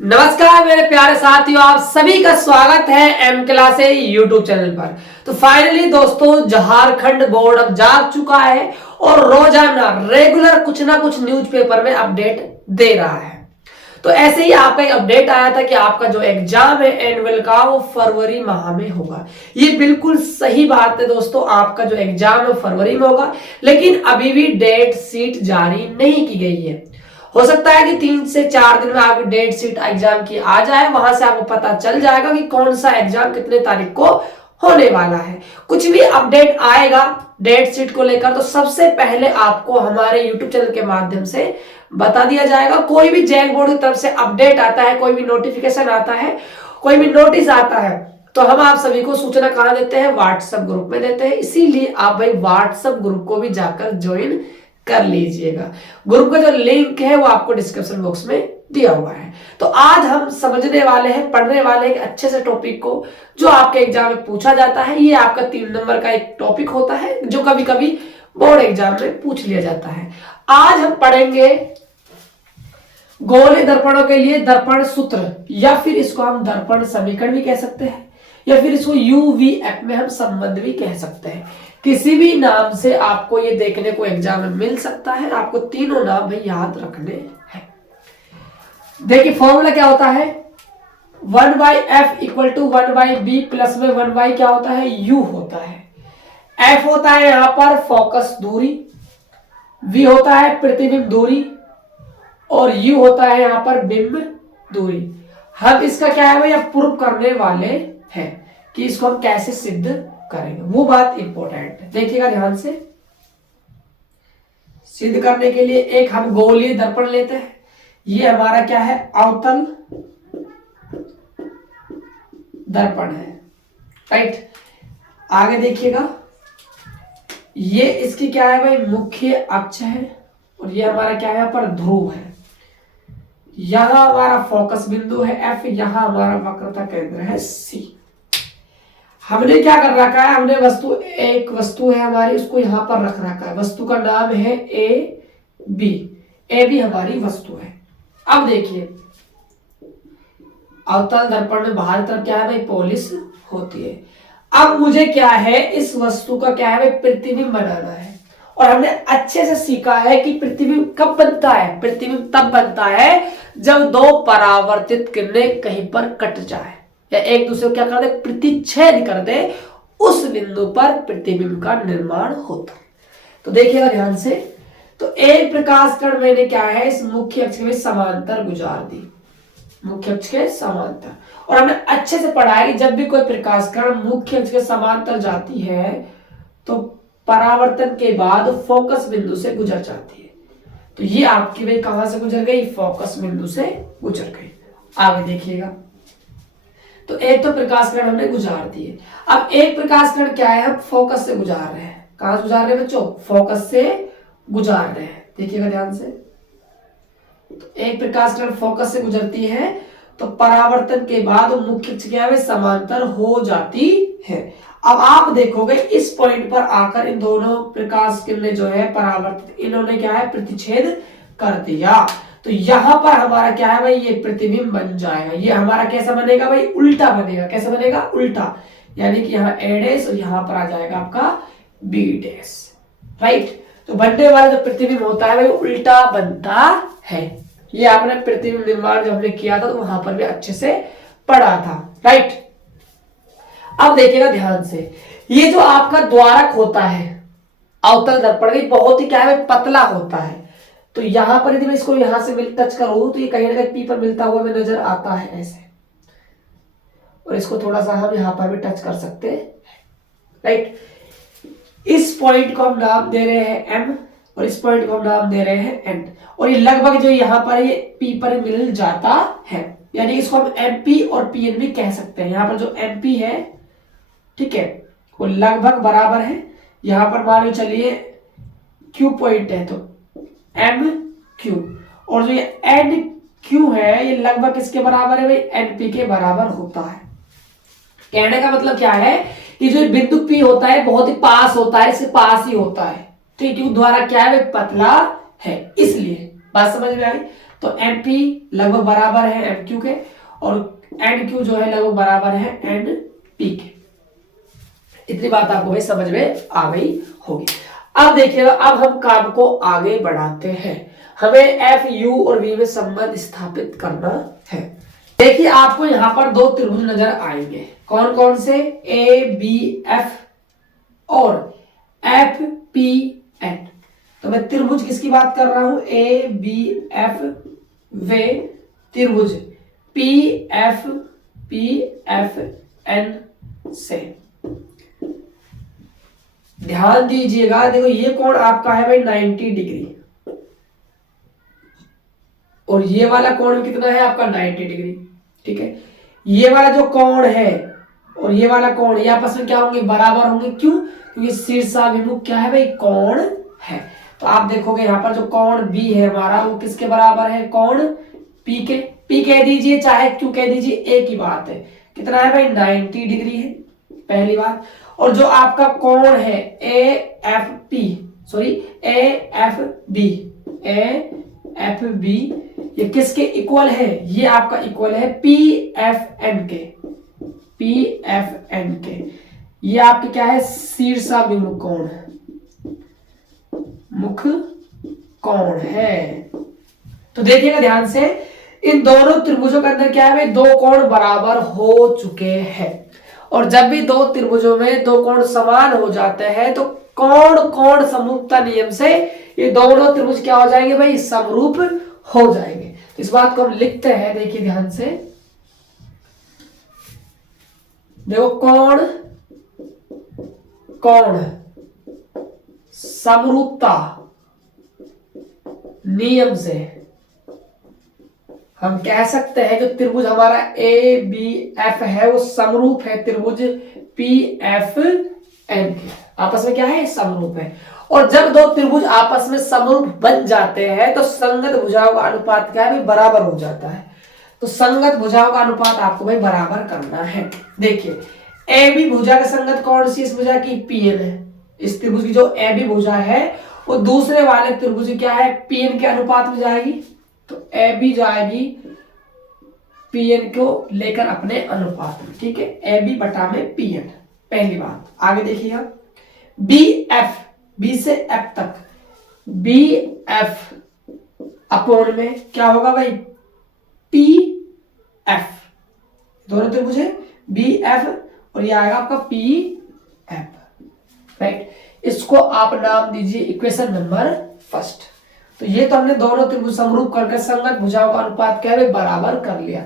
नमस्कार मेरे प्यारे साथियों, आप सभी का स्वागत है एम क्लास यूट्यूब चैनल पर। तो फाइनली दोस्तों, झारखंड बोर्ड अब जाग चुका है और रोजाना रेगुलर कुछ ना कुछ न्यूज़पेपर में अपडेट दे रहा है। तो ऐसे ही आपका एक अपडेट आया था कि आपका जो एग्जाम है एनुअल का वो फरवरी माह में होगा। ये बिल्कुल सही बात है दोस्तों, आपका जो एग्जाम है फरवरी में होगा, लेकिन अभी भी डेट शीट जारी नहीं की गई है। हो सकता है कि 3 से 4 दिन में आपकी डेट शीट एग्जाम की आ जाए, वहां से आपको पता चल जाएगा कि कौन सा एग्जाम कितने तारीख को होने वाला है। कुछ भी अपडेट आएगा डेट शीट को लेकर तो सबसे पहले आपको हमारे YouTube चैनल के माध्यम से बता दिया जाएगा। कोई भी जेल बोर्ड की तरफ से अपडेट आता है, कोई भी नोटिफिकेशन आता है, कोई भी नोटिस आता है, तो हम आप सभी को सूचना कहां देते हैं? व्हाट्सएप ग्रुप में देते हैं। इसीलिए आप भाई व्हाट्सएप ग्रुप को भी जाकर ज्वाइन कर लीजिएगा। ग्रुप का जो लिंक है वो आपको डिस्क्रिप्शन बॉक्स में दिया हुआ है। तो आज हम समझने वाले हैं, पढ़ने वाले हैं अच्छे से टॉपिक को जो आपके एग्जाम में पूछा जाता है। ये आपका 3 नंबर का एक टॉपिक होता है जो कभी कभी बोर्ड एग्जाम में पूछ लिया जाता है। आज हम पढ़ेंगे गोले दर्पणों के लिए दर्पण सूत्र, या फिर इसको हम दर्पण समीकरण भी कह सकते हैं, या फिर इसको यूवीएफ में हम संबंध भी कह सकते हैं। किसी भी नाम से आपको ये देखने को एग्जाम में मिल सकता है। आपको तीनों नाम भाई याद रखने हैं। देखिए फॉर्मूला क्या होता है? 1/f equal to 1/b plus में 1 क्या होता है? u होता है। f होता है यहां पर फोकस दूरी, v होता है प्रतिबिंब दूरी, और u होता है यहां पर बिंब दूरी। हम इसका क्या है भैया प्रूव करने वाले हैं कि इसको हम कैसे सिद्ध करेंगे, वो बात इंपॉर्टेंट है। देखिएगा ध्यान से। सिद्ध करने के लिए एक हम गोलीय दर्पण लेते हैं। ये हमारा क्या है? अवतल दर्पण है, राइट। आगे देखिएगा, ये इसकी क्या है भाई? मुख्य अक्ष है, और ये हमारा क्या है? यहाँ पर ध्रुव है। यहां हमारा फोकस बिंदु है F, यहां हमारा वक्रता केंद्र है C। हमने क्या कर रखा है? हमने एक वस्तु है हमारी, उसको यहां पर रख रखा है। वस्तु का नाम है AB। AB हमारी वस्तु है। अब देखिए, अवतल दर्पण में बाहर तरफ क्या है भाई? पॉलिश होती है। अब मुझे क्या है? इस वस्तु का क्या है भाई? प्रतिबिंब बनाना है। और हमने अच्छे से सीखा है कि प्रतिबिंब कब बनता है? प्रतिबिंब तब बनता है जब दो परावर्तित किरणें कहीं पर कट जाए या एक दूसरे को क्या कर दे? प्रतिच्छेद कर दे, उस बिंदु पर प्रतिबिंब का निर्माण होता है। तो देखिएगा ध्यान से। तो एक प्रकाश किरण मैंने क्या है? इस मुख्य अक्ष के समांतर गुजार दी, मुख्य अक्ष के समांतर। और हमने अच्छे से पढ़ा है कि जब भी कोई प्रकाश किरण मुख्य अक्ष के समांतर जाती है तो परावर्तन के बाद फोकस बिंदु से गुजर जाती है। तो ये आपकी भाई कहां से गुजर गई? फोकस बिंदु से गुजर गई। आगे देखिएगा, तो एक तो प्रकाश किरण हमने गुजार दी है। अब एक प्रकाश किरण क्या है? हम फोकस से गुजार रहे हैं। कहां से गुजार रहे हैं बच्चों? फोकस से गुजार रहे हैं। देखिएगा ध्यान से। तो एक प्रकाश किरण फोकस से गुजरती है तो परावर्तन के बाद मुख्य अक्ष क्या है? समांतर हो जाती है। अब आप देखोगे इस पॉइंट पर आकर इन दोनों प्रकाश किरणें जो है परावर्तित, इन्होंने क्या है? प्रतिच्छेद कर दिया। तो यहां पर हमारा क्या है भाई? ये प्रतिबिंब बन जाएगा। ये हमारा कैसा बनेगा भाई? उल्टा बनेगा। कैसा बनेगा? उल्टा। यानी कि यहाँ A डैश और यहां पर आ जाएगा आपका B डैश, राइट। तो बनने वाला जो प्रतिबिंब होता है भाई उल्टा बनता है। ये आपने प्रतिबिंब निर्माण जब हमने किया था तो वहां पर भी अच्छे से पढ़ा था, राइट। अब देखिएगा ध्यान से, ये जो आपका द्वारक होता है अवतल दर्पण, बहुत ही क्या है? पतला होता है। तो यहां पर यदि मैं इसको यहां से टच करूं तो ये कहीं ना कहीं पी पर मिलता हुआ नजर आता है ऐसे, और इसको थोड़ा सा हम यहां पर भी टच कर सकते हैं, राइट। इस पॉइंट को हम नाम दे रहे हैं M, और इस पॉइंट को हम नाम दे रहे हैं N। और ये लगभग जो यहाँ पर ये P पर मिल जाता है, यानी इसको हम MP और PN भी कह सकते हैं। यहाँ पर जो MP है, ठीक है, वो लगभग बराबर है। यहां पर मान लो चलिए Q पॉइंट है तो MQ, और जो ये NQ है ये लगभग किसके बराबर है भाई? NP के बराबर होता है। कहने का मतलब क्या है कि जो बिंदु P होता है बहुत ही पास होता है, इसके पास ही होता है, ठीक है। द्वारा क्या है भाई? पतला है, इसलिए। बात समझ में आई? तो एम पी लगभग बराबर है एम क्यू के, और एन क्यू जो है लगभग बराबर है एन पी के। इतनी बात आपको भाई समझ में आ गई होगी। अब देखिएगा, अब हम काम को आगे बढ़ाते हैं। हमें एफ यू और वी में संबंध स्थापित करना है। देखिए आपको यहां पर दो त्रिभुज नजर आएंगे, कौन कौन से, ए बी एफ और एफ पी एन। तो मैं त्रिभुज किसकी बात कर रहा हूं, ए बी एफ वे त्रिभुज पी एफ एन से। ध्यान दीजिएगा, देखो ये कोण आपका है भाई 90 डिग्री, और ये वाला कोण कितना है आपका 90 डिग्री। ठीक है, ये वाला जो कोण है और ये वाला कोण ये आपस में क्या होंगे, बराबर होंगे। क्यों, क्योंकि शीर्षाभिमुख क्या है भाई, कोण है। तो आप देखोगे यहाँ पर जो कोण बी है हमारा वो किसके बराबर है, कोण पी के। पी कह दीजिए चाहे क्यों कह दीजिए, एक ही बात है। कितना है भाई, 90 डिग्री है, पहली बात। और जो आपका कोण है ए एफ बी, ये किसके इक्वल है, ये आपका इक्वल है पी एफ एन के। ये आपके क्या है, शीर्षाभिमुख कोण, मुख कोण है। तो देखिएगा ध्यान से, इन दोनों त्रिभुजों के अंदर क्या है भाई, दो कोण बराबर हो चुके हैं। और जब भी दो त्रिभुजों में दो कोण समान हो जाते हैं तो कोण समरूपता नियम से ये दोनों त्रिभुज क्या हो जाएंगे भाई, समरूप हो जाएंगे। तो इस बात को हम लिखते हैं, देखिए ध्यान से, देखो कोण समरूपता नियम से हम कह सकते हैं जो त्रिभुज हमारा ए बी एफ है वो समरूप है त्रिभुज पी एफ एन के, आपस में क्या है, समरूप है। और जब दो त्रिभुज आपस में समरूप बन जाते हैं तो संगत भुजाओं का अनुपात क्या है भाई, बराबर हो जाता है। तो संगत भुजाओं का अनुपात आपको भाई बराबर करना है। देखिए ए बी भुजा का संगत कौन सी, इस भुजा की पी एन है। इस त्रिभुज की जो ए बी भुजा है वो दूसरे वाले त्रिभुज क्या है, पी एन के अनुपात में जाएगी। तो ए बी जाएगी पी एन को लेकर अपने अनुपात में। ठीक है, ए बी बटा में पी एन, पहली बात। आगे देखिएगा, बी एफ, बी से एफ तक, बी एफ अपोन में क्या होगा भाई, पी एफ। दोनों त्रिभुज है बी एफ और ये आएगा आपका पी एफ, राइट। इसको आप नाम दीजिए इक्वेशन नंबर फर्स्ट। तो ये तो हमने दोनों त्रिभुज समरूप करके संगत भुजाओं का अनुपात क्या है, बराबर कर लिया।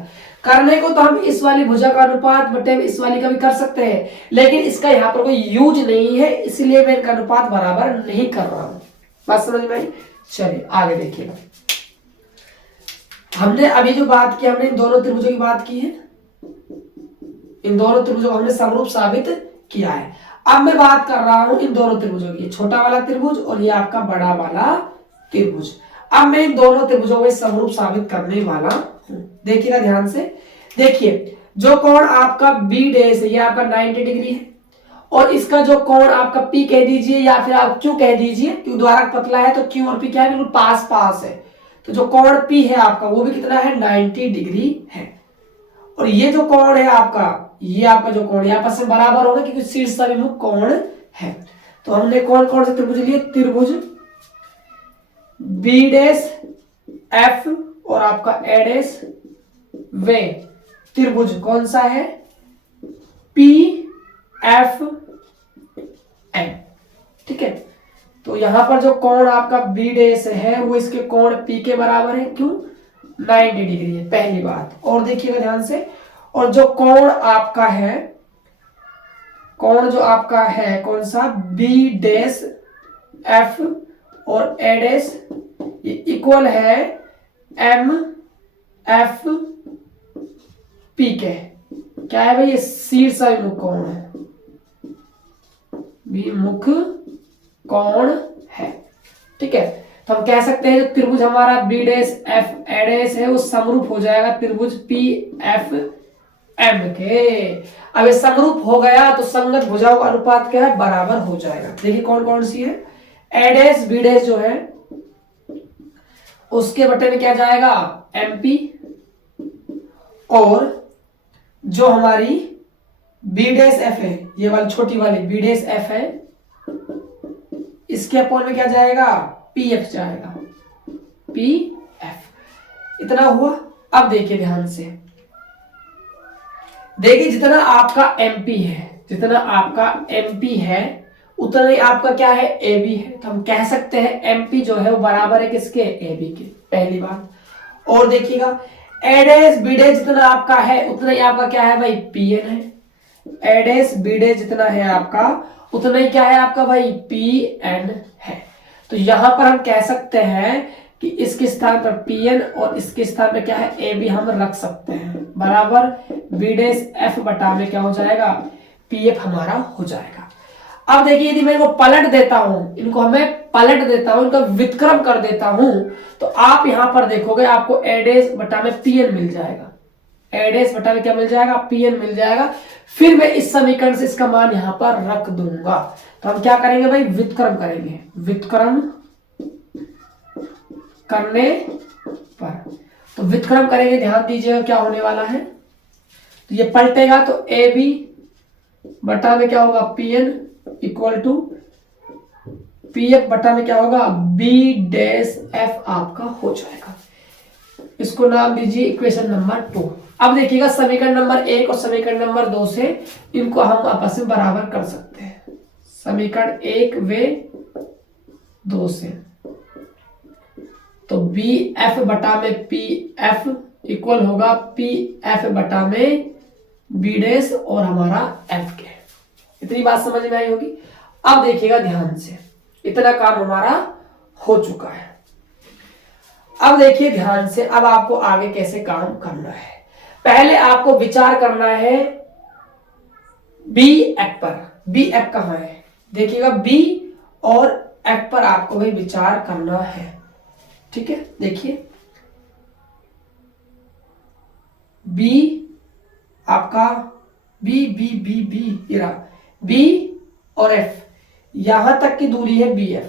करने को तो हम इस वाली भुजा का अनुपात बटे इस वाली का भी कर सकते हैं, लेकिन इसका यहाँ पर कोई यूज नहीं है, इसलिए मैं इनका अनुपात बराबर नहीं कर रहा हूं। बात समझ में आई? चलिए आगे देखिएगा। हमने अभी जो बात की, हमने इन दोनों त्रिभुजों की बात की है, इन दोनों त्रिभुजों को हमने समरूप साबित किया है। अब मैं बात कर रहा हूं इन दोनों त्रिभुजों की, छोटा वाला त्रिभुज और ये आपका बड़ा वाला त्रिभुज। अब मैं इन दोनों त्रिभुजों को समरूप साबित करने वाला हूं। देखिएगा ध्यान से, देखिए जो कोण आपका बी डैश है ये आपका 90 डिग्री है, और इसका जो कोण आपका पी कह दीजिए या फिर आप क्यू कह दीजिए, क्यों द्वारा पतला है तो क्यू और पी क्या है, बिल्कुल पास पास है। तो जो कोण पी है आपका वो भी कितना है, 90 डिग्री है। और ये जो कोण है आपका, ये आपका जो कोण है आपस में बराबर होगा क्योंकि शीर्षाभिमुख कोण है। तो हमने कौन कौन से त्रिभुज लिए, त्रिभुज बी डैश एफ और आपका ए डैश वे त्रिभुज कौन सा है, पी एफ एन। ठीक है, तो यहां पर जो कोण आपका बी डैश है वो इसके कोण पी के बराबर है, क्यों, 90 डिग्री है, पहली बात। और देखिएगा ध्यान से, और जो कोण आपका है, कोण जो आपका है कौन सा, बी डैश एफ और ए डैश, ये इक्वल है एम एफ पी के। क्या है भाई, ये शीर्षाभिमुख कोण है, विमुख कोण है। ठीक है, तो हम कह सकते हैं जो त्रिभुज हमारा B dash F A dash है वो समरूप हो जाएगा त्रिभुज पी एफ एम के। अब ये समरूप हो गया तो संगत भुजाओं का अनुपात क्या है, बराबर हो जाएगा। देखिए कौन कौन सी है, ए डैश बी डैश जो है उसके बटे में क्या जाएगा MP, और जो हमारी B डैश F है, ये वाली छोटी वाली B डैश F है, इसके अपॉन में क्या जाएगा PF जाएगा, PF। इतना हुआ। अब देखिए ध्यान से, देखिए जितना आपका MP है, जितना आपका MP है उतना ही आपका क्या है AB है, तो हम कह सकते हैं MP जो है वो बराबर है किसके AB के, पहली बात। और देखिएगा A डैश B डैश जितना आपका है उतना ही आपका क्या है भाई PN है, A डैश B डैश जितना है आपका उतना ही क्या है आपका भाई PN है। तो यहां पर हम कह सकते हैं कि इसके स्थान पर PN और इसके स्थान पर क्या है AB हम रख सकते हैं, बराबर B डैश F बटा में क्या हो जाएगा PF हमारा हो जाएगा। अब देखिए यदि मैं इनको पलट देता हूं, इनको हमें पलट देता हूं, इनका व्युत्क्रम कर देता हूं, तो आप यहां पर देखोगे आपको A डैश बटा में PN मिल जाएगा, A डैश बटा में क्या मिल जाएगा PN मिल जाएगा। फिर मैं इस समीकरण से इसका मान यहां पर रख दूंगा। तो हम क्या करेंगे भाई व्युत्क्रम करेंगे, व्युत्क्रम करने पर, तो व्युत्क्रम करेंगे, ध्यान दीजिएगा क्या होने वाला है, तो ये पलटेगा तो AB बटा में क्या होगा PN इक्वल टू PF बटा में क्या होगा B डैश F आपका हो जाएगा। इसको नाम दीजिए इक्वेशन नंबर 2। अब देखिएगा समीकरण नंबर 1 और समीकरण नंबर 2 से इनको हम आपस में बराबर कर सकते हैं, समीकरण 1 व 2 से। तो BF बटा में PF इक्वल होगा PF बटा में B डैश और हमारा F के। इतनी बात समझ में आई होगी। अब देखिएगा ध्यान से, इतना काम हमारा हो चुका है। अब देखिए ध्यान से, अब आपको आगे कैसे काम करना है। पहले आपको विचार करना है BF पर। BF कहां है देखिएगा, B और F पर आपको भी विचार करना है, ठीक है। देखिए B आपका B और F, यहां तक की दूरी है BF,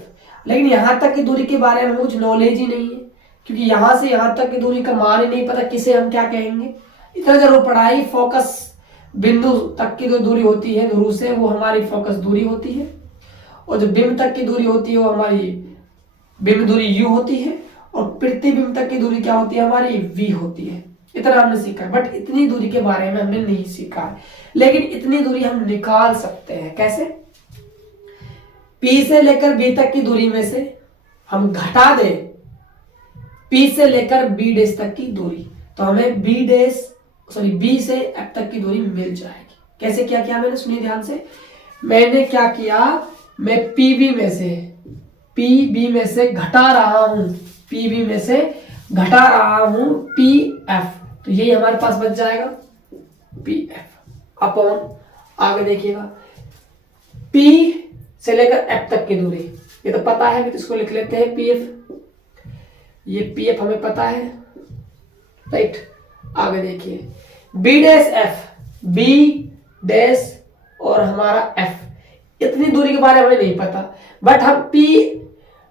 लेकिन यहां तक की दूरी के बारे में मुझे नॉलेज ही नहीं है, क्योंकि यहां से यहां तक की दूरी का मान ही नहीं पता किसे हम क्या कहेंगे। इतना जरूर पढ़ाई, फोकस बिंदु तक की जो दूरी होती है ध्रुव से, वो हमारी फोकस दूरी होती है, और जो बिंब तक की दूरी होती है वो हमारी बिंब दूरी U होती है, और प्रतिबिंब तक की दूरी क्या होती है हमारी V होती है। इतना हमने सीखा, बट इतनी दूरी के बारे में हमने नहीं सीखा है, लेकिन इतनी दूरी हम निकाल सकते हैं। कैसे? P से लेकर B तक की दूरी में से हम घटा दें P से लेकर B डैश तक की दूरी, तो हमें B से F तक की दूरी मिल जाएगी। कैसे क्या किया मैंने, सुनिए ध्यान से। मैंने क्या किया, मैं PB में से घटा रहा हूं, PB में से घटा रहा हूं PF, तो यही हमारे पास बच जाएगा PF अपॉन, आगे देखिएगा P से लेकर F तक की दूरी, ये तो पता है, तो इसको लिख लेते हैं PF, ये PF हमें पता है, राइट। आगे देखिए B dash F, B dash और हमारा F, इतनी दूरी के बारे में हमें नहीं पता, बट हम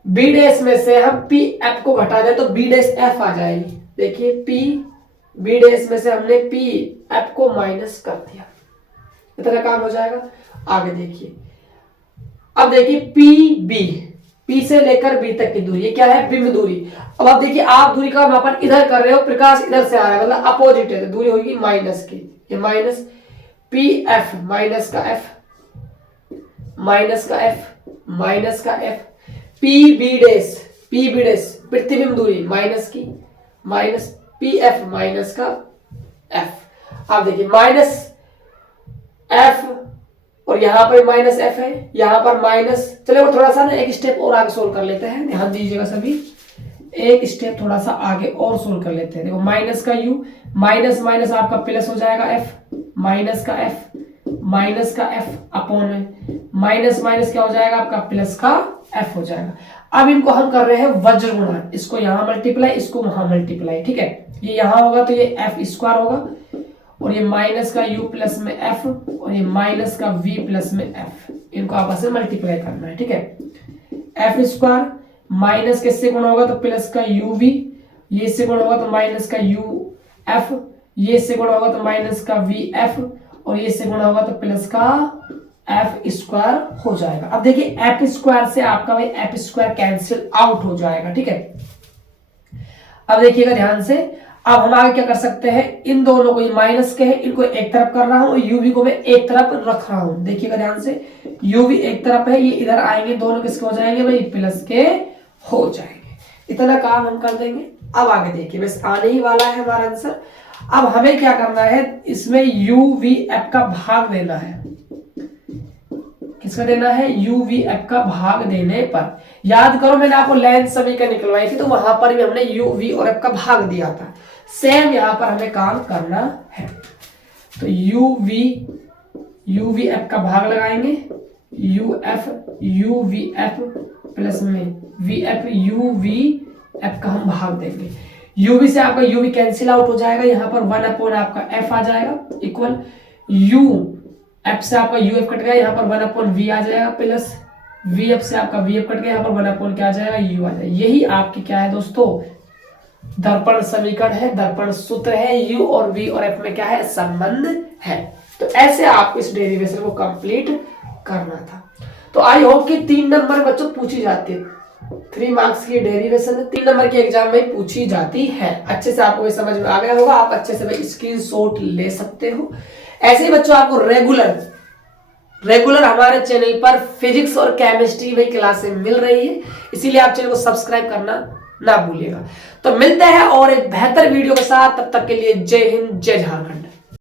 B डैश में से हम PF को घटा दें तो B डैश F आ जाएगी। देखिए B डैश में से हमने PF को माइनस कर दिया, इतना काम हो जाएगा। आगे देखिए, अब देखिए P से लेकर B तक की दूरी, ये क्या है बिंब दूरी। अब आप देखिए, आप दूरी का मापन इधर कर रहे हो, प्रकाश इधर से आ रहा है, मतलब अपोजिट है, तो दूरी होगी माइनस की, ये माइनस PF माइनस का F माइनस का F माइनस का F, PB डैश प्रतिबिंब दूरी माइनस की, माइनस PF माइनस का F। आप देखिए माइनस F और यहाँ पर माइनस F है, यहाँ पर माइनस, चलो वो थोड़ा सा ना एक स्टेप और आगे सोल्व कर लेते हैं, ध्यान दीजिएगा सभी, एक स्टेप थोड़ा सा आगे और सोल्व कर लेते हैं। देखो माइनस का U, माइनस माइनस आपका प्लस हो जाएगा F, माइनस का F अपॉन में माइनस माइनस क्या हो जाएगा आपका प्लस का F हो जाएगा। अब इनको हम कर रहे हैं वज्र गुणा, इसको यहाँ मल्टीप्लाई, इसको वहां मल्टीप्लाई, ठीक है। ये यहाँ होगा तो ये F स्क्वायर होगा, और ये माइनस का U प्लस में F और ये माइनस का V प्लस में F, इनको आपस में मल्टीप्लाई करना है, ठीक है। F स्क्वायर माइनस किससे गुणा होगा तो प्लस का यू वी, ये से गुणा होगा तो माइनस का यू एफ, ये से गुणा होगा तो माइनस का वी एफ, और ये से गुणा होगा तो प्लस का एफ स्क्वायर हो जाएगा। अब देखिए एफ स्क्वायर से आपका भाई एफ स्क्वायर कैंसिल आउट हो जाएगा, ठीक है। अब देखिएगा ध्यान से, अब हम आगे क्या कर सकते हैं, इन दोनों को, ये माइनस के हैं, इनको एक तरफ कर रहा हूं, यूवी को मैं एक तरफ रख रहा हूं। देखिएगा ध्यान से, यूवी एक तरफ है, ये इधर आएंगे, दोनों किसके हो जाएंगे भाई, प्लस के हो जाएंगे। इतना काम हम कर देंगे। अब आगे देखिए, बस आने ही वाला है हमारा आंसर। अब हमें क्या करना है, इसमें यू वी एफ का भाग देना है। किसका देना है, यू वी एफ का भाग देने पर, याद करो मैंने आपको लेंथ समीकरण निकलवाई थी, तो वहां पर भी हमने यू वी और एफ का भाग दिया था। सेम यहां पर हमें काम करना है। तो यू वी एफ का भाग लगाएंगे, यू वी एफ प्लस में V F, you V F का हम भाग देंगे। यूवी से आपका यूवी कैंसिल आउट हो जाएगा, यहां पर 1 अपॉन आपका एफ आ जाएगा, इक्वल यू एफ से आपका यू एफ कट गया, यहाँ पर 1 अपॉन वी आ जाएगा, प्लस वी एफ से आपका वी एफ कट गया, यहाँ पर 1 अपॉन क्या आ जाएगा, यू आ जाएगा। यही आपकी क्या है दोस्तों, दर्पण समीकरण है, दर्पण सूत्र है। यू और वी और एफ में क्या है, संबंध है। तो ऐसे आपको इस डेरिवेशन को कंप्लीट करना था। तो आई होप कि 3 नंबर बच्चों पूछी जाती है, 3 मार्क्स की डेरिवेशन 3 नंबर की एग्जाम में पूछी जाती है। अच्छे से आपको ये समझ में आ गया होगा, आप अच्छे से भाई स्क्रीनशॉट ले सकते हो। ऐसे ही बच्चों आपको रेगुलर हमारे चैनल पर फिजिक्स और केमिस्ट्री वही क्लासें मिल रही है, इसीलिए आप चैनल को सब्सक्राइब करना ना भूलिएगा। तो मिलते हैं और एक बेहतर वीडियो के साथ, तब तक के लिए जय हिंद, जय झारखंड।